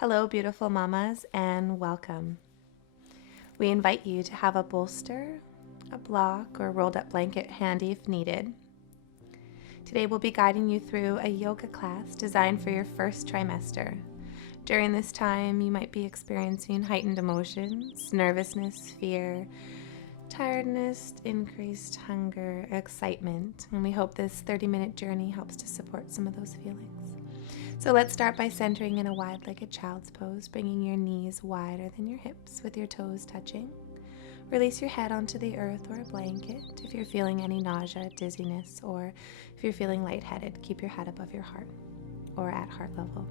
Hello, beautiful mamas, and welcome. We invite you to have a bolster, a block, or rolled up blanket handy if needed. Today we'll be guiding you through a yoga class designed for your first trimester. During this time, you might be experiencing heightened emotions, nervousness, fear, tiredness, increased hunger, excitement, and we hope this 30-minute journey helps to support some of those feelings. So let's start by centering in a wide-legged child's pose, bringing your knees wider than your hips with your toes touching. Release your head onto the earth or a blanket. If you're feeling any nausea, dizziness, or if you're feeling lightheaded, keep your head above your heart or at heart level.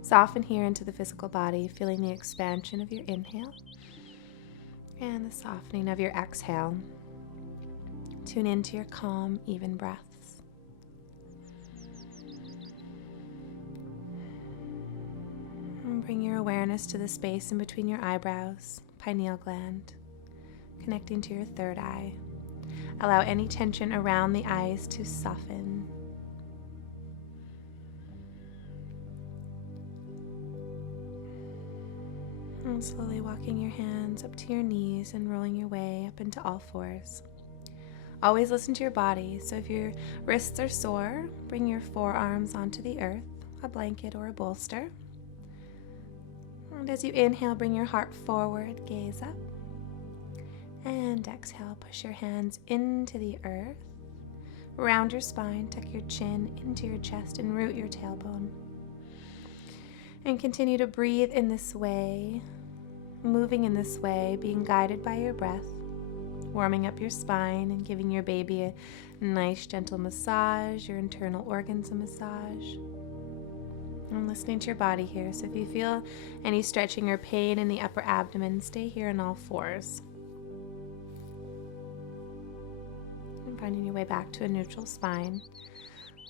Soften here into the physical body, feeling the expansion of your inhale and the softening of your exhale. Tune into your calm, even breaths. And bring your awareness to the space in between your eyebrows, pineal gland, connecting to your third eye. Allow any tension around the eyes to soften. And slowly walking your hands up to your knees and rolling your way up into all fours. Always listen to your body, so if your wrists are sore, bring your forearms onto the earth, a blanket or a bolster. And as you inhale, bring your heart forward, gaze up. And exhale, push your hands into the earth. Round your spine, tuck your chin into your chest and root your tailbone. And continue to breathe in this way, moving in this way, being guided by your breath, warming up your spine and giving your baby a nice gentle massage, your internal organs a massage. And listening to your body here. So if you feel any stretching or pain in the upper abdomen, stay here in all fours. And finding your way back to a neutral spine.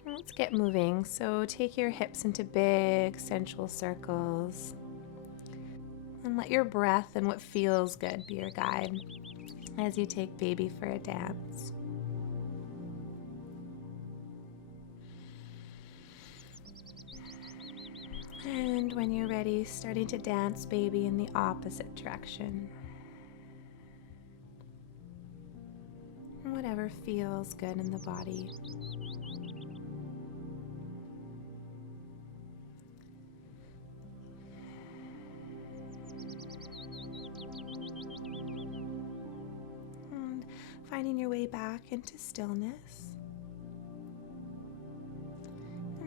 Let's get moving. So take your hips into big sensual circles. And let your breath and what feels good be your guide as you take baby for a dance. And when you're ready, starting to dance baby in the opposite direction. Whatever feels good in the body. And finding your way back into stillness.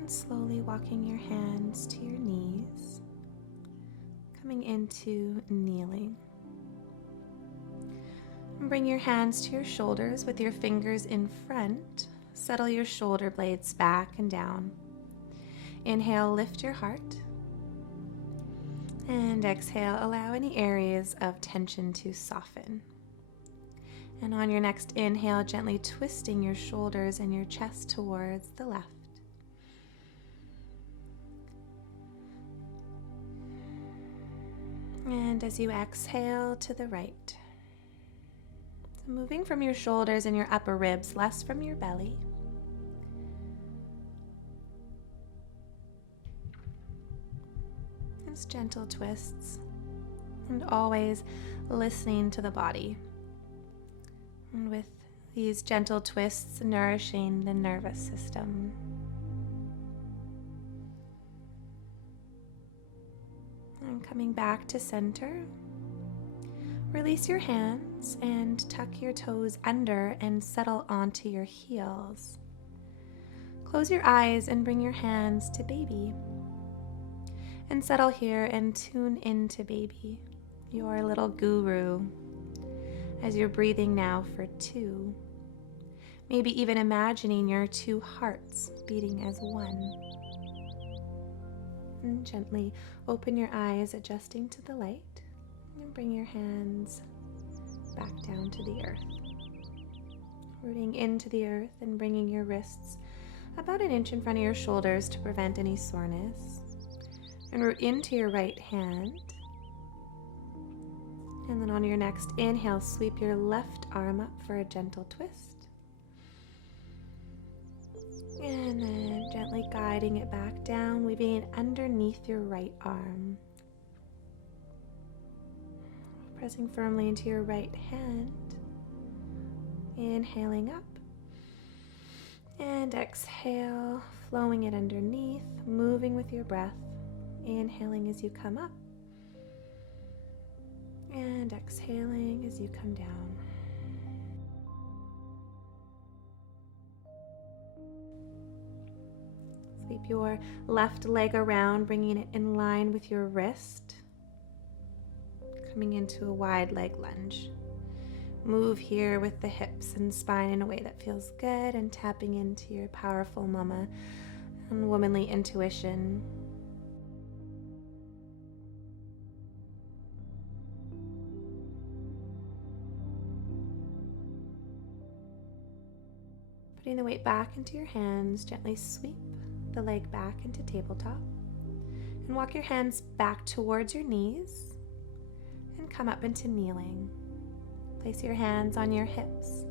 Slowly walking your hands to your knees, coming into kneeling. And bring your hands to your shoulders with your fingers in front. Settle your shoulder blades back and down. Inhale, lift your heart. And exhale, allow any areas of tension to soften. And on your next inhale, gently twisting your shoulders and your chest towards the left. And as you exhale to the right, so moving from your shoulders and your upper ribs, less from your belly. Just gentle twists, and always listening to the body. And with these gentle twists, nourishing the nervous system. And coming back to center, release your hands and tuck your toes under and settle onto your heels. Close your eyes and bring your hands to baby. And settle here and tune into baby, your little guru, as you're breathing now for 2. Maybe even imagining your 2 hearts beating as one. And gently open your eyes, adjusting to the light, and bring your hands back down to the earth. Rooting into the earth and bringing your wrists about an inch in front of your shoulders to prevent any soreness. And root into your right hand. And then on your next inhale, sweep your left arm up for a gentle twist. And then gently guiding it back down, weaving it underneath your right arm. Pressing firmly into your right hand. Inhaling up. And exhale, flowing it underneath, moving with your breath. Inhaling as you come up. And exhaling as you come down. Sweep your left leg around, bringing it in line with your wrist. Coming into a wide leg lunge. Move here with the hips and spine in a way that feels good and tapping into your powerful mama and womanly intuition. Putting the weight back into your hands, gently sweep the leg back into tabletop and walk your hands back towards your knees and come up into kneeling. Place your hands on your hips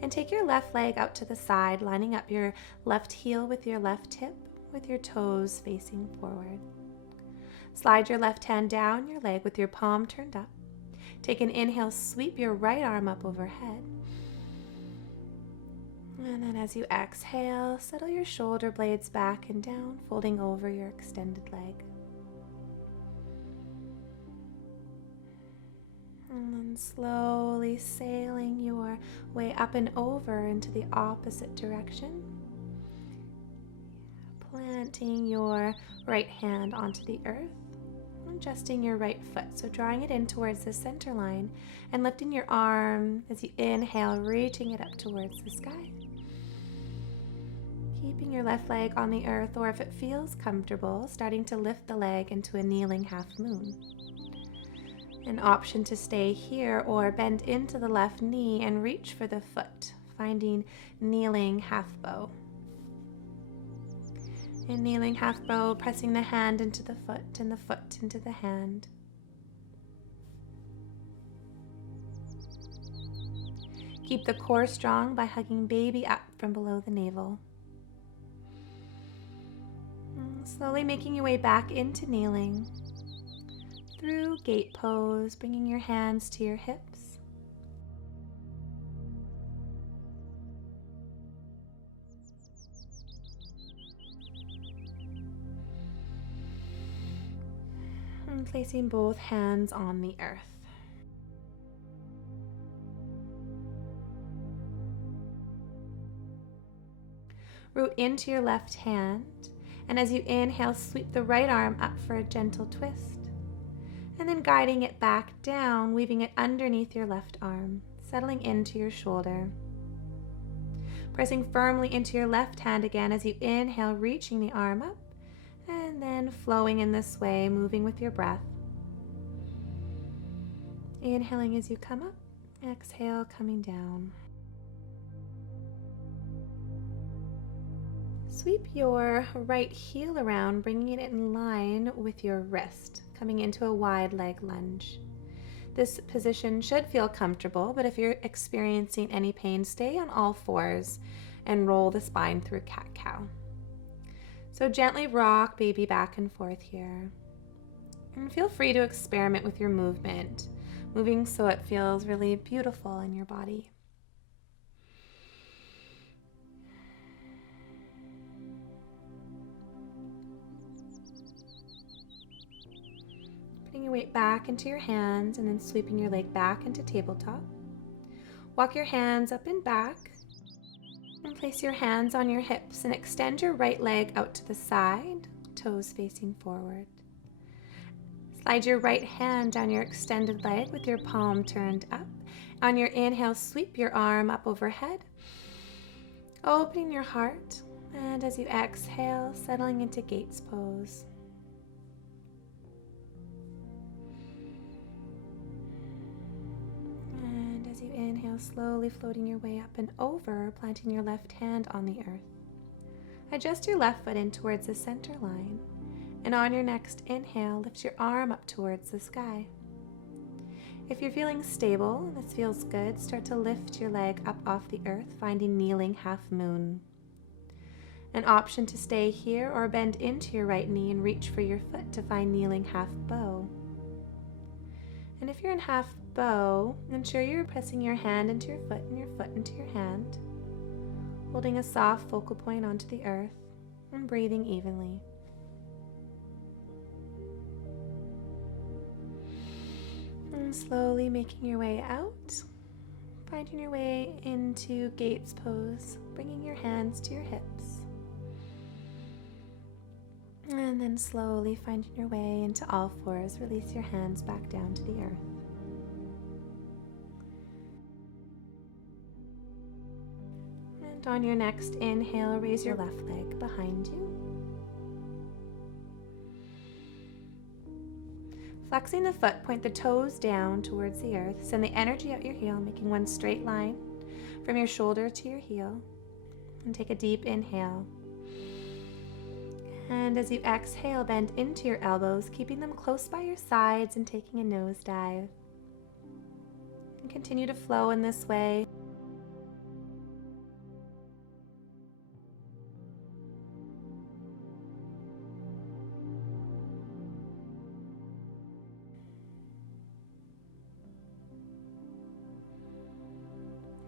and take your left leg out to the side, lining up your left heel with your left hip with your toes facing forward. Slide your left hand down your leg with your palm turned up. Take an inhale, sweep your right arm up overhead. And then as you exhale, settle your shoulder blades back and down, folding over your extended leg. And then slowly sailing your way up and over into the opposite direction. Planting your right hand onto the earth. Adjusting your right foot, so drawing it in towards the center line and lifting your arm as you inhale, reaching it up towards the sky. Keeping your left leg on the earth, or if it feels comfortable, starting to lift the leg into a kneeling half moon. An option to stay here or bend into the left knee and reach for the foot, finding kneeling half bow. In kneeling half bow, pressing the hand into the foot and the foot into the hand. Keep the core strong by hugging baby up from below the navel. Slowly making your way back into kneeling. Through gate pose, bringing your hands to your hips. And placing both hands on the earth. Root into your left hand, and as you inhale, sweep the right arm up for a gentle twist. And then guiding it back down, weaving it underneath your left arm, settling into your shoulder. Pressing firmly into your left hand again as you inhale, reaching the arm up, and then flowing in this way, moving with your breath. Inhaling as you come up, exhale, coming down. Sweep your right heel around, bringing it in line with your wrist, coming into a wide leg lunge. This position should feel comfortable, but if you're experiencing any pain, stay on all fours and roll the spine through cat-cow. So gently rock baby back and forth here. And feel free to experiment with your movement, moving so it feels really beautiful in your body. Putting your weight back into your hands and then sweeping your leg back into tabletop. Walk your hands up and back and place your hands on your hips and extend your right leg out to the side, toes facing forward. Slide your right hand down your extended leg with your palm turned up. On your inhale, sweep your arm up overhead, opening your heart, and as you exhale, settling into gates pose. As you inhale, slowly floating your way up and over, planting your left hand on the earth. Adjust your left foot in towards the center line, and on your next inhale, lift your arm up towards the sky. If you're feeling stable and this feels good, start to lift your leg up off the earth, finding kneeling half moon. An option to stay here or bend into your right knee and reach for your foot to find kneeling half bow. And if you're in half bow, ensure you're pressing your hand into your foot and your foot into your hand, holding a soft focal point onto the earth and breathing evenly. And slowly making your way out, finding your way into Gates pose, bringing your hands to your hips. And then slowly finding your way into all fours, release your hands back down to the earth. And on your next inhale, raise your left leg behind you. Flexing the foot, point the toes down towards the earth. Send the energy out your heel, making one straight line from your shoulder to your heel. And take a deep inhale. And as you exhale, bend into your elbows, keeping them close by your sides and taking a nosedive. And continue to flow in this way.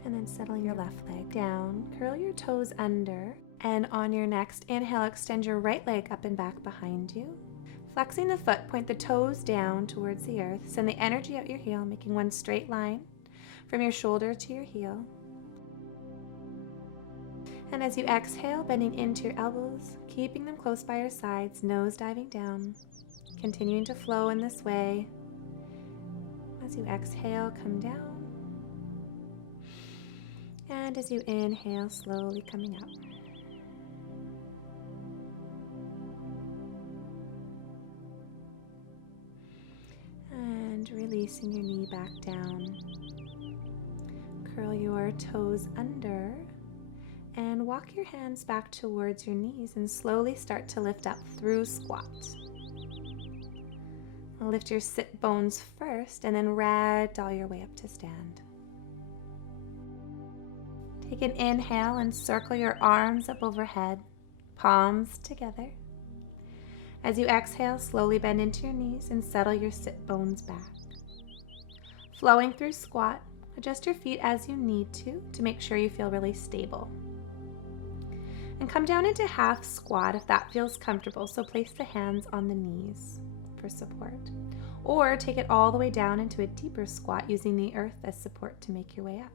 And then settling your left leg down, curl your toes under. And on your next inhale, extend your right leg up and back behind you. Flexing the foot, point the toes down towards the earth. Send the energy out your heel, making one straight line from your shoulder to your heel. And as you exhale, bending into your elbows, keeping them close by your sides, nose diving down, continuing to flow in this way. As you exhale, come down. And as you inhale, slowly coming up. And releasing your knee back down. Curl your toes under and walk your hands back towards your knees and slowly start to lift up through squat. Lift your sit bones first and then ragdoll your way up to stand. Take an inhale and circle your arms up overhead, palms together. As you exhale, slowly bend into your knees and settle your sit bones back. Flowing through squat, adjust your feet as you need to make sure you feel really stable. And come down into half squat if that feels comfortable, so place the hands on the knees for support. Or take it all the way down into a deeper squat using the earth as support to make your way up.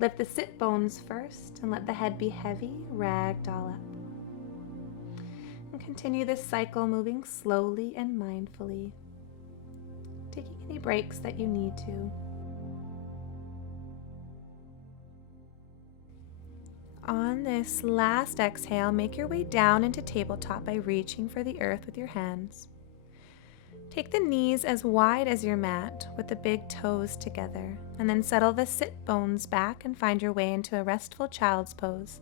Lift the sit bones first and let the head be heavy, ragdoll up. And continue this cycle moving slowly and mindfully, taking any breaks that you need to. On this last exhale, make your way down into tabletop by reaching for the earth with your hands. Take the knees as wide as your mat with the big toes together, and then settle the sit bones back and find your way into a restful child's pose.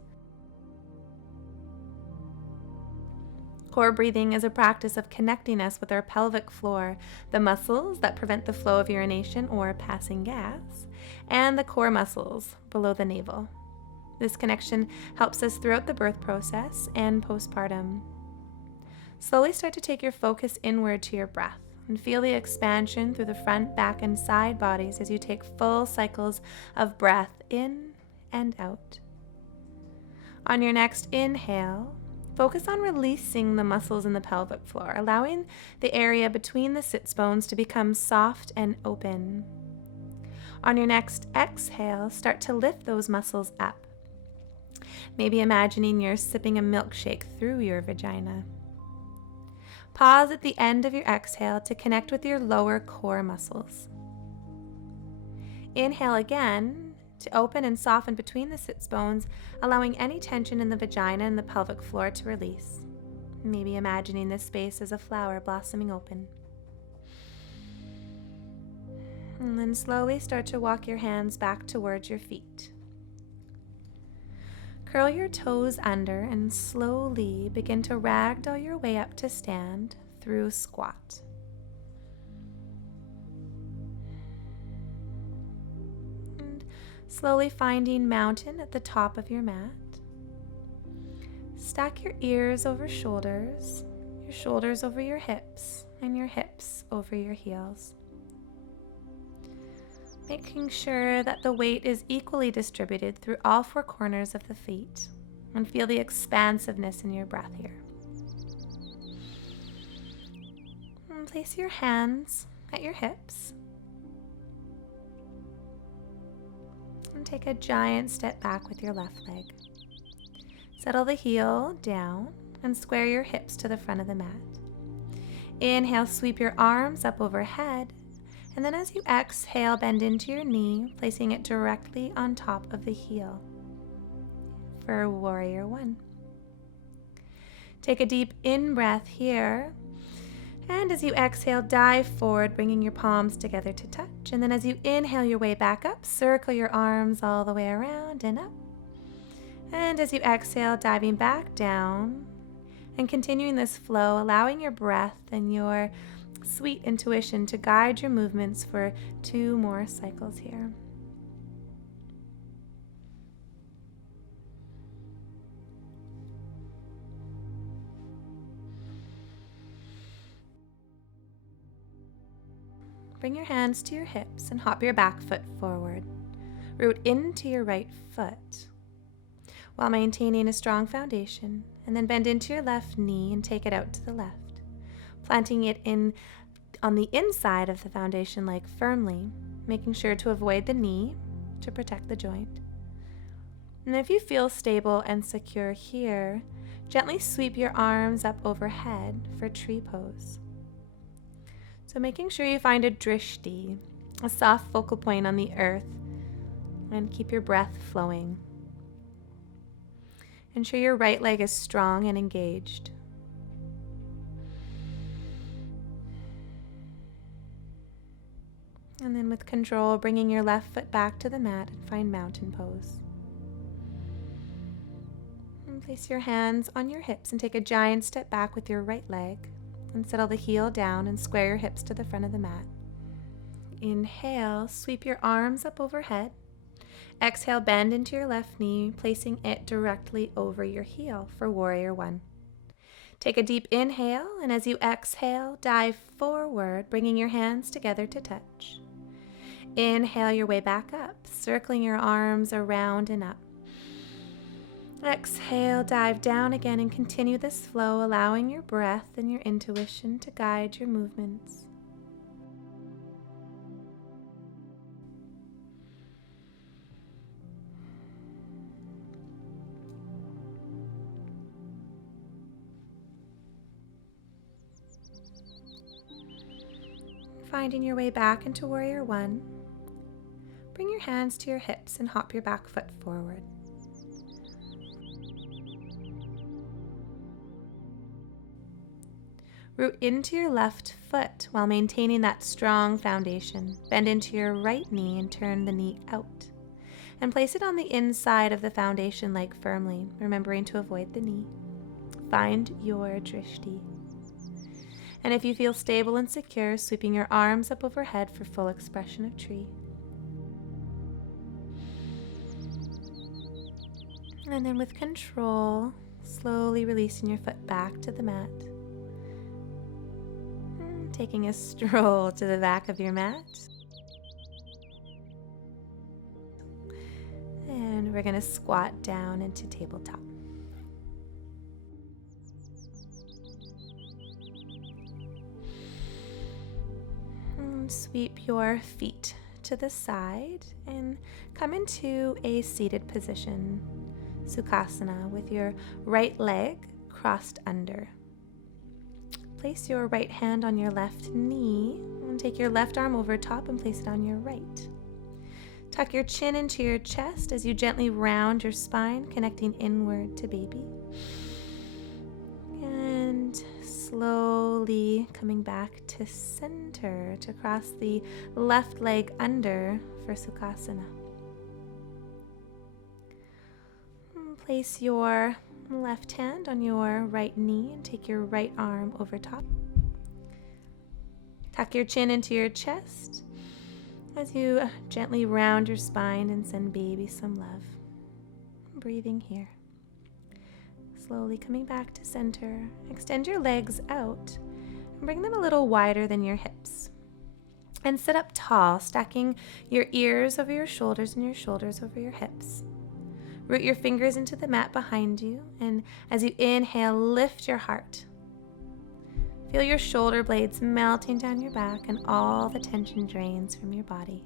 Core breathing is a practice of connecting us with our pelvic floor, the muscles that prevent the flow of urination or passing gas, and the core muscles below the navel. This connection helps us throughout the birth process and postpartum. Slowly start to take your focus inward to your breath and feel the expansion through the front, back, and side bodies as you take full cycles of breath in and out. On your next inhale, focus on releasing the muscles in the pelvic floor, allowing the area between the sits bones to become soft and open. On your next exhale, start to lift those muscles up. Maybe imagining you're sipping a milkshake through your vagina. Pause at the end of your exhale to connect with your lower core muscles. Inhale again to open and soften between the sits bones, allowing any tension in the vagina and the pelvic floor to release. Maybe imagining this space as a flower blossoming open. And then slowly start to walk your hands back towards your feet. Curl your toes under and slowly begin to ragdoll your way up to stand through squat. Slowly finding mountain at the top of your mat. stack your ears over shoulders, your shoulders over your hips, and your hips over your heels. Making sure that the weight is equally distributed through all four corners of the feet, and feel the expansiveness in your breath here. And place your hands at your hips. And take a giant step back with your left leg. Settle the heel down and square your hips to the front of the mat. Inhale, sweep your arms up overhead. And then as you exhale, bend into your knee, placing it directly on top of the heel for Warrior One. Take a deep in-breath here. And as you exhale, dive forward, bringing your palms together to touch. And then as you inhale your way back up, circle your arms all the way around and up. And as you exhale, diving back down and continuing this flow, allowing your breath and your sweet intuition to guide your movements for 2 more cycles here. Bring your hands to your hips and hop your back foot forward. Root into your right foot while maintaining a strong foundation, and then bend into your left knee and take it out to the left, planting it in on the inside of the foundation leg firmly, making sure to avoid the knee to protect the joint. And if you feel stable and secure here, gently sweep your arms up overhead for tree pose. So making sure you find a drishti, a soft focal point on the earth, and keep your breath flowing. Ensure your right leg is strong and engaged. And then with control, bringing your left foot back to the mat and find mountain pose. And place your hands on your hips and take a giant step back with your right leg. And settle the heel down and square your hips to the front of the mat. Inhale, sweep your arms up overhead. Exhale, bend into your left knee, placing it directly over your heel for Warrior One. Take a deep inhale, and as you exhale, dive forward, bringing your hands together to touch. Inhale your way back up, circling your arms around and up. Exhale, dive down again and continue this flow, allowing your breath and your intuition to guide your movements. Finding your way back into Warrior One, bring your hands to your hips and hop your back foot forward. Root into your left foot while maintaining that strong foundation. Bend into your right knee and turn the knee out. And place it on the inside of the foundation leg firmly, remembering to avoid the knee. Find your drishti. And if you feel stable and secure, sweeping your arms up overhead for full expression of tree. And then with control, slowly releasing your foot back to the mat. Taking a stroll to the back of your mat. And we're going to squat down into tabletop. And sweep your feet to the side and come into a seated position, Sukhasana, with your right leg crossed under. Place your right hand on your left knee and take your left arm over top and place it on your right. Tuck your chin into your chest as you gently round your spine, connecting inward to baby. And slowly coming back to center to cross the left leg under for Sukhasana. Place your left hand on your right knee and take your right arm over top. Tuck your chin into your chest as you gently round your spine and send baby some love. Breathing here. Slowly coming back to center. Extend your legs out and bring them a little wider than your hips. And sit up tall, stacking your ears over your shoulders and your shoulders over your hips. Root your fingers into the mat behind you, and as you inhale, lift your heart. Feel your shoulder blades melting down your back and all the tension drains from your body.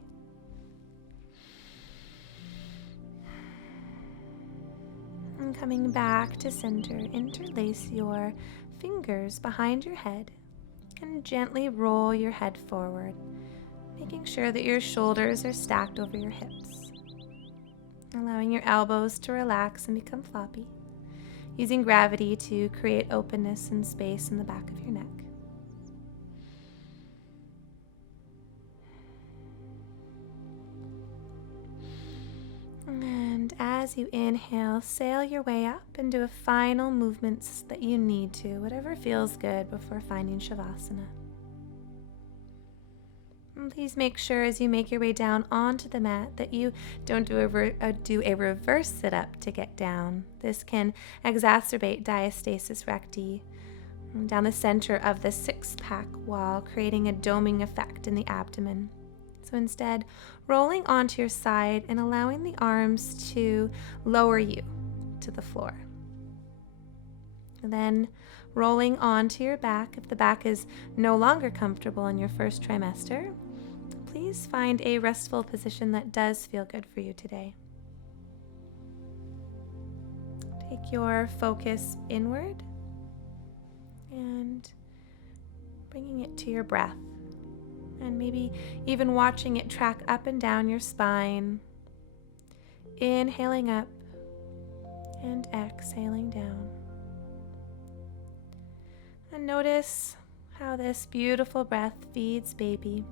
And coming back to center, interlace your fingers behind your head and gently roll your head forward, making sure that your shoulders are stacked over your hips. Allowing your elbows to relax and become floppy, using gravity to create openness and space in the back of your neck. And as you inhale, sail your way up and do a final movements that you need to, whatever feels good before finding Savasana. And please make sure as you make your way down onto the mat that you don't do a reverse sit-up to get down. This can exacerbate diastasis recti down the center of the six-pack while creating a doming effect in the abdomen. So instead, rolling onto your side and allowing the arms to lower you to the floor. And then rolling onto your back. If the back is no longer comfortable in your first trimester, please find a restful position that does feel good for you today. Take your focus inward and bringing it to your breath. And maybe even watching it track up and down your spine. Inhaling up and exhaling down. And notice how this beautiful breath feeds baby,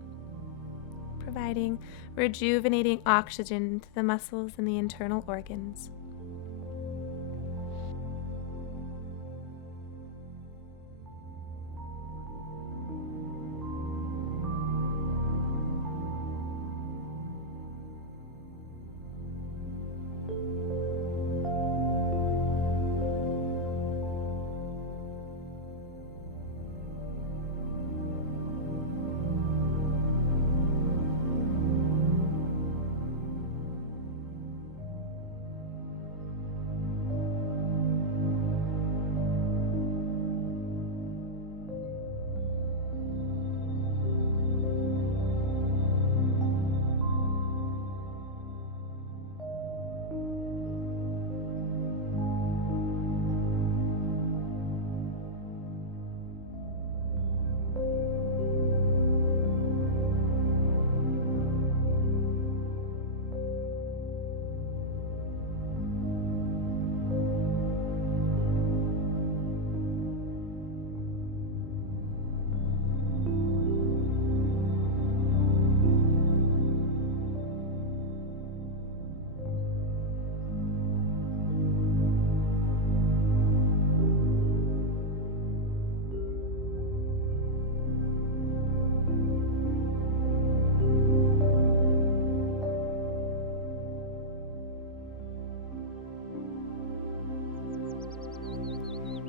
providing rejuvenating oxygen to the muscles and the internal organs.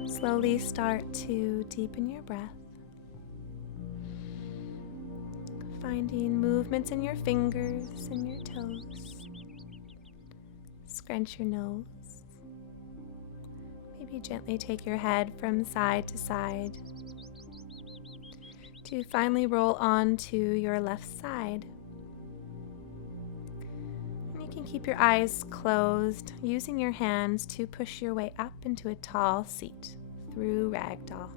Slowly start to deepen your breath, finding movements in your fingers and your toes. Scrunch your nose. Maybe gently take your head from side to side to finally roll onto your left side. And you can keep your eyes closed, using your hands to push your way up into a tall seat through ragdoll.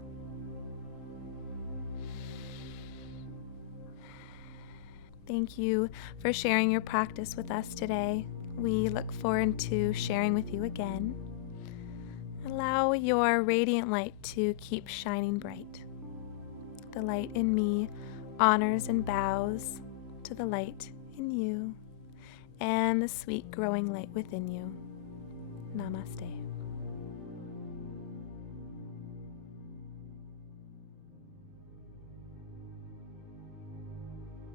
Thank you for sharing your practice with us today. We look forward to sharing with you again. Allow your radiant light to keep shining bright. The light in me honors and bows to the light in you and the sweet growing light within you. Namaste.